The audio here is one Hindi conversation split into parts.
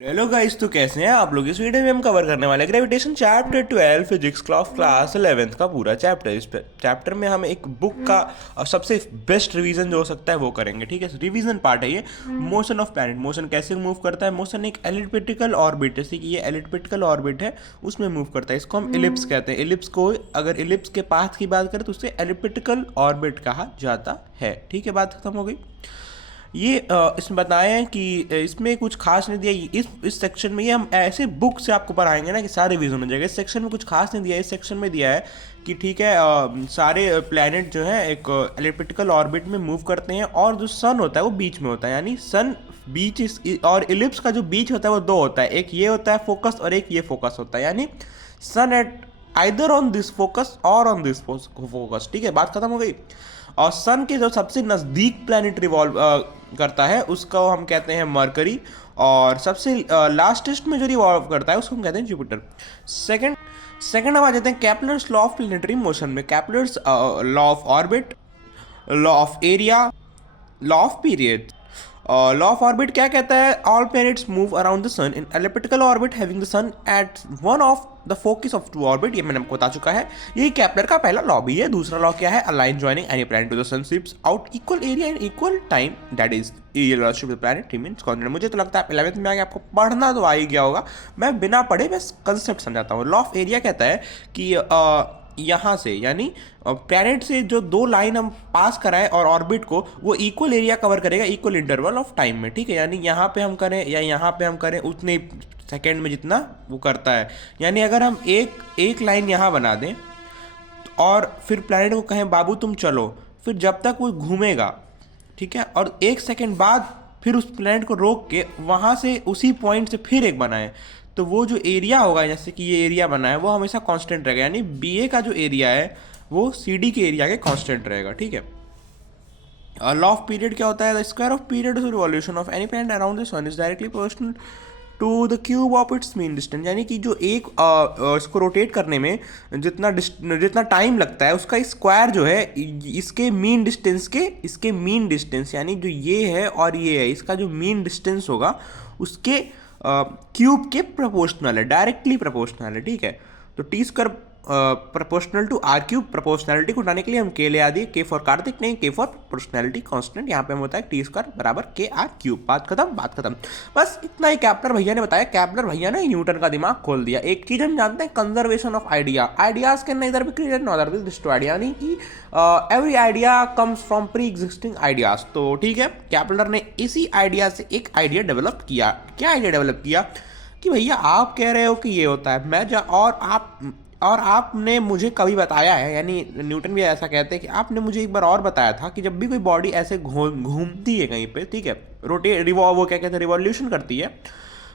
हेलो गाइस, तो कैसे हैं आप लोग। इस वीडियो में हम कवर करने वाले हैं gravitation chapter 12 physics class 11th का पूरा चैप्टर। इस चैप्टर में हम एक बुक का सबसे बेस्ट रिवीजन जो हो सकता है वो करेंगे। ठीक है, रिवीजन पार्ट है ये। मोशन ऑफ प्लैनेट, मोशन कैसे मूव करता है। मोशन एक एलिप्टिकल ऑर्बिट, जैसे कि ये एलिप्टिकल ऑर्बिट है उसमें मूव करता है। इसको हम इलिप्स कहते हैं। इलिप्स को अगर इलिप्स के पाथ की बात करें तो उससे एलिप्टिकल ऑर्बिट कहा जाता है। ठीक है, बात खत्म हो गई। ये इसमें बताया है कि इसमें कुछ खास नहीं दिया। इस सेक्शन में ये हम ऐसे बुक से आपको पढ़ाएंगे ना कि सारे रिवीजन हो जाएगा। इस सेक्शन में कुछ खास नहीं दिया है। इस सेक्शन में दिया है कि ठीक है, सारे प्लैनेट जो है एक एलिप्टिकल ऑर्बिट में मूव करते हैं और जो सन होता है वो बीच में होता है। यानी सन बीच और इलिप्स का जो बीच होता है वो दो होता है। एक ये होता है फोकस और एक ये फोकस होता है। यानी sun at either on this focus और ऑन दिस फोकस। ठीक है, बात खत्म हो गई। और सन के जो सबसे नज़दीक प्लैनेट रिवॉल्व करता है उसको हम कहते हैं मरकरी। और सबसे लास्टेस्ट में जो रिवॉल्व करता है उसको हम कहते हैं जुपिटर। सेकंड सेकंड हम आ जाते हैं Kepler's law of planetary motion में। Kepler's law of orbit, law of area, law of period. Law of orbit क्या कहता है? All planets move around the sun in elliptical orbit having the sun at one of the focus of to orbit. ये मैंने आपको बता चुका है। यही केपलर का पहला लॉ भी है। दूसरा लॉ क्या है? A line joining any planet to the sun sweeps out equal area in equal time, that is relationship with planet remains constant. मुझे तो लगता है 11th में आगे आपको पढ़ना तो आ ही गया होगा। मैं बिना पढ़े बस कंसेप्ट समझाता हूँ। लॉ ऑफ एरिया कहता है कि यहाँ से यानी प्लैनेट से जो दो लाइन हम पास कराएं और ऑर्बिट को, वो इक्वल एरिया कवर करेगा इक्वल इंटरवल ऑफ टाइम में। ठीक है, यानी यहाँ पे हम करें या यहाँ पे हम करें उतने सेकेंड में जितना वो करता है। यानी अगर हम एक लाइन यहाँ बना दें और फिर प्लैनेट को कहें बाबू तुम चलो, फिर जब तक वो घूमेगा, ठीक है, और एक सेकेंड बाद फिर उस प्लैनेट को रोक के वहाँ से उसी पॉइंट से फिर एक बनाए, तो वो जो एरिया होगा, जैसे कि ये एरिया बना है, वो हमेशा कांस्टेंट रहेगा। यानी बी ए का जो एरिया है वो सी डी के एरिया के कांस्टेंट रहेगा। ठीक है। लॉ ऑफ पीरियड क्या होता है? The square of period revolution of any planet around the sun is directly proportional to the cube of its mean distance. यानी कि जो एक इसको रोटेट करने में जितना टाइम लगता है उसका स्क्वायर जो है इसके मीन डिस्टेंस यानी जो ये है और ये है, इसका जो मीन डिस्टेंस होगा उसके क्यूब के प्रोपोर्शनल है, डायरेक्टली प्रोपोर्शनल है। ठीक है, तो T square proportional to R cube. Proportionality को उठाने के लिए हम के ले आदि, के फॉर कार्तिक नहीं, के फॉर प्रोपोर्शनैलिटी कांस्टेंट। यहाँ पे हम होता है टी स्क्वायर बराबर के आर क्यूब। बात खत्म, बात खत्म। बस इतना ही केपलर भैया ने बताया। केपलर भैया ने न्यूटन का दिमाग खोल दिया। एक चीज हम जानते हैं, conservation of idea. Ideas can nether be created nor be destroyed, यानी कि every idea comes from pre existing ideas. तो ठीक है, केपलर ने इसी आइडिया से एक आइडिया डेवलप किया। क्या आइडिया डेवलप किया? कि भैया आप कह रहे हो कि ये होता है, मैं जा और आपने मुझे कभी बताया है, यानी न्यूटन भी ऐसा कहते हैं कि आपने मुझे एक बार और बताया था कि जब भी कोई बॉडी ऐसे घूमती है कहीं पे, ठीक है, वो क्या कहते हैं, रिवॉल्यूशन करती है,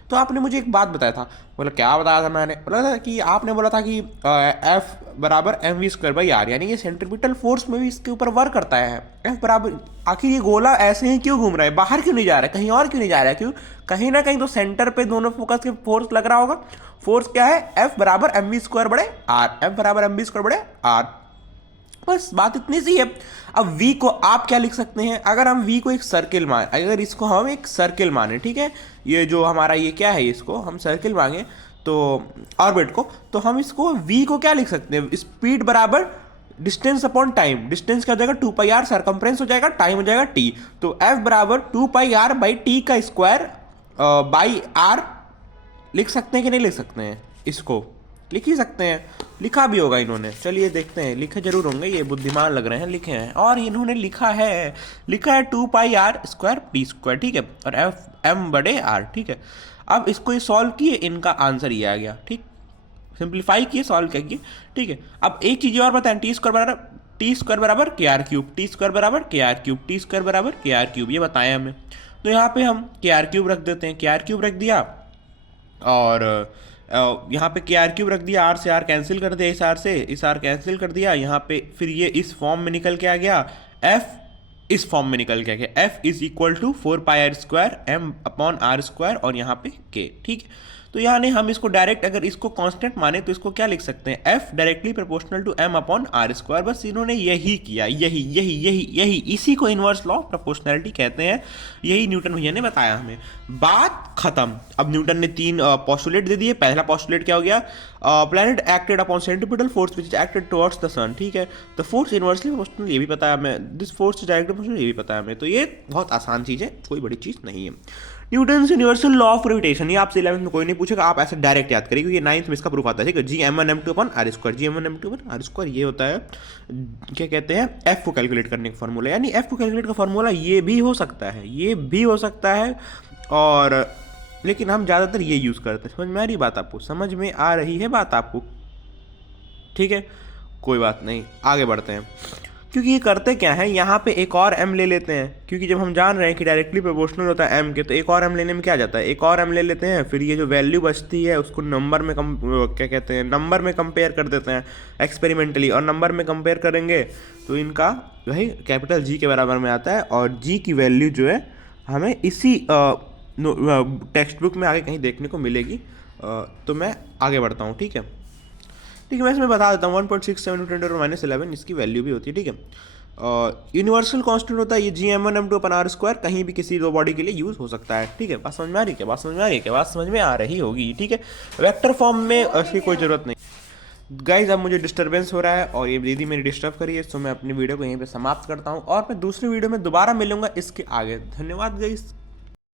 तो आपने मुझे एक बात बताया था। बोला क्या बताया था? मैंने बोला था कि आपने बोला था कि एफ बराबर M V square by R, यानी ये सेंट्रीपिटल फोर्स में भी इसके ऊपर वर्क करता है। एफ बराबर, आखिर ये गोला ऐसे ही क्यों घूम रहा है, बाहर क्यों नहीं जा रहा है, कहीं और क्यों नहीं जा रहा है? क्यों? कहीं ना कहीं तो सेंटर पे दोनों फोकस के फोर्स लग रहा होगा। फोर्स क्या है? एफ बराबर एम वी स्क्वायर बड़े आर। एफ बराबर एम वी स्क्वायर बड़े आर। बस बात इतनी सी है। अब v को आप क्या लिख सकते हैं? अगर हम v को एक सर्किल मान, अगर इसको हम एक सर्किल माने, ठीक है, ये जो हमारा ये क्या है, इसको हम सर्किल मांगे तो ऑर्बिट को, तो हम इसको v को क्या लिख सकते हैं? स्पीड बराबर डिस्टेंस अपॉन टाइम। डिस्टेंस क्या हो जाएगा? 2 पाई आर, सरकमफ्रेंस हो जाएगा, टाइम हो जाएगा t। तो f बराबर 2 पाई आर बाई टी का स्क्वायर बाई आर लिख सकते हैं कि नहीं लिख सकते हैं? इसको लिख ही सकते हैं। लिखा भी होगा इन्होंने, चलिए देखते हैं। लिखे जरूर होंगे, ये बुद्धिमान लग रहे हैं, लिखे हैं। और इन्होंने लिखा है 2 पाई आर स्क्वायर टी स्क्वायर, ठीक है, और एफ एम बड़े आर। ठीक है, अब इसको ये सॉल्व किए, इनका आंसर ये आ गया। ठीक, सिंप्लीफाई किए, सॉल्व किए। ठीक है, अब एक चीज़ और बताएं, टी स्क्वायर बराबर के आर क्यूब, टी स्क्वायर बराबर के आर क्यूब, टी स्क्वायर बराबर के आर क्यूब, ये बताया हमें। तो यहाँ पे हम के आर क्यूब रख देते हैं। के आर क्यूब रख दिया और यहाँ पे के आर क्यूब रख दिया, आर से आर कैंसिल कर दिया, इस आर से इस आर कैंसिल कर दिया। यहाँ पे फिर ये इस फॉर्म में निकल के आ गया, एफ इस फॉर्म में निकल के आ गया, F is equal to 4 pi R square M upon R square और यहाँ पे के। ठीक है, तो यानी हम इसको डायरेक्ट अगर इसको कांस्टेंट माने तो इसको क्या लिख सकते हैं, F directly proportional to M upon R square. बस इन्होंने यही किया, यही यही यही यही इसी को इनवर्स लॉ ऑफ प्रोपोर्शनैलिटी कहते हैं। यही न्यूटन भैया ने बताया हमें, बात खत्म। अब न्यूटन ने 3 पोस्टुलेट दे दिए। पहला पोस्टुलेट क्या हो गया, planet acted upon centripetal force which acted towards the sun, ठीक है। तो फोर्स इनवर्सली प्रोपोर्शनल ये भी पता है हमें, दिस फोर्स डायरेक्टली प्रोपोर्शनल ये भी पता है हमें। तो ये बहुत आसान चीज़ है, कोई बड़ी चीज़ नहीं है। Newton universal law of gravitation, ये आपसे 11th में कोई नहीं पूछेगा, आप ऐसे डायरेक्ट याद करिए क्योंकि 9th में इसका प्रूफ आता है, ठीक है। Gm1m2 upon R square, Gm1m2 upon R square, ये होता है क्या कहते हैं, एफ को कैलकुलेट करने का फॉर्मूला। यानी एफ को कैलकुलेट का फॉर्मूला ये भी हो सकता है, ये भी हो सकता है, और लेकिन हम ज़्यादातर ये यूज़ करते हैं। समझ में आ रही बात आपको, समझ में आ रही है बात आपको, ठीक है। कोई बात नहीं, आगे बढ़ते हैं। क्योंकि ये करते क्या है, यहाँ पे एक और m ले लेते हैं, क्योंकि जब हम जान रहे हैं कि डायरेक्टली प्रोपोर्शनल होता है m के, तो एक और m लेने में क्या जाता है, एक और m ले लेते हैं, फिर ये जो वैल्यू बचती है उसको नंबर में क्या कहते हैं, नंबर में कंपेयर कर देते हैं एक्सपेरिमेंटली, और नंबर में कंपेयर करेंगे तो इनका वही कैपिटल G के बराबर में आता है, और G की वैल्यू जो है हमें इसी टेक्स्ट बुक में आगे कहीं देखने को मिलेगी। तो मैं आगे बढ़ता हूँ, ठीक है। ठीक है, मैं इसमें बता देता हूँ 1.67 × 10⁻11 इसकी वैल्यू भी होती है, ठीक है। यूनिवर्सल कांस्टेंट होता है ये Gm1m2 अपन आर स्क्वायर, कहीं भी किसी दो बॉडी के लिए यूज़ हो सकता है, ठीक है। बात समझ में आ रही है क्या, बात समझ में आ रही है क्या, बात समझ में आ रही होगी, ठीक है। वेक्टर फॉर्म में इसकी कोई ज़रूरत नहीं। गाइज अब मुझे डिस्टर्बेंस हो रहा है और ये दीदी मेरी डिस्टर्ब करी है, तो मैं अपनी वीडियो को यहीं पे समाप्त करता हूँ और मैं दूसरी वीडियो में दोबारा मिलूंगा इसके आगे। धन्यवाद गाइज।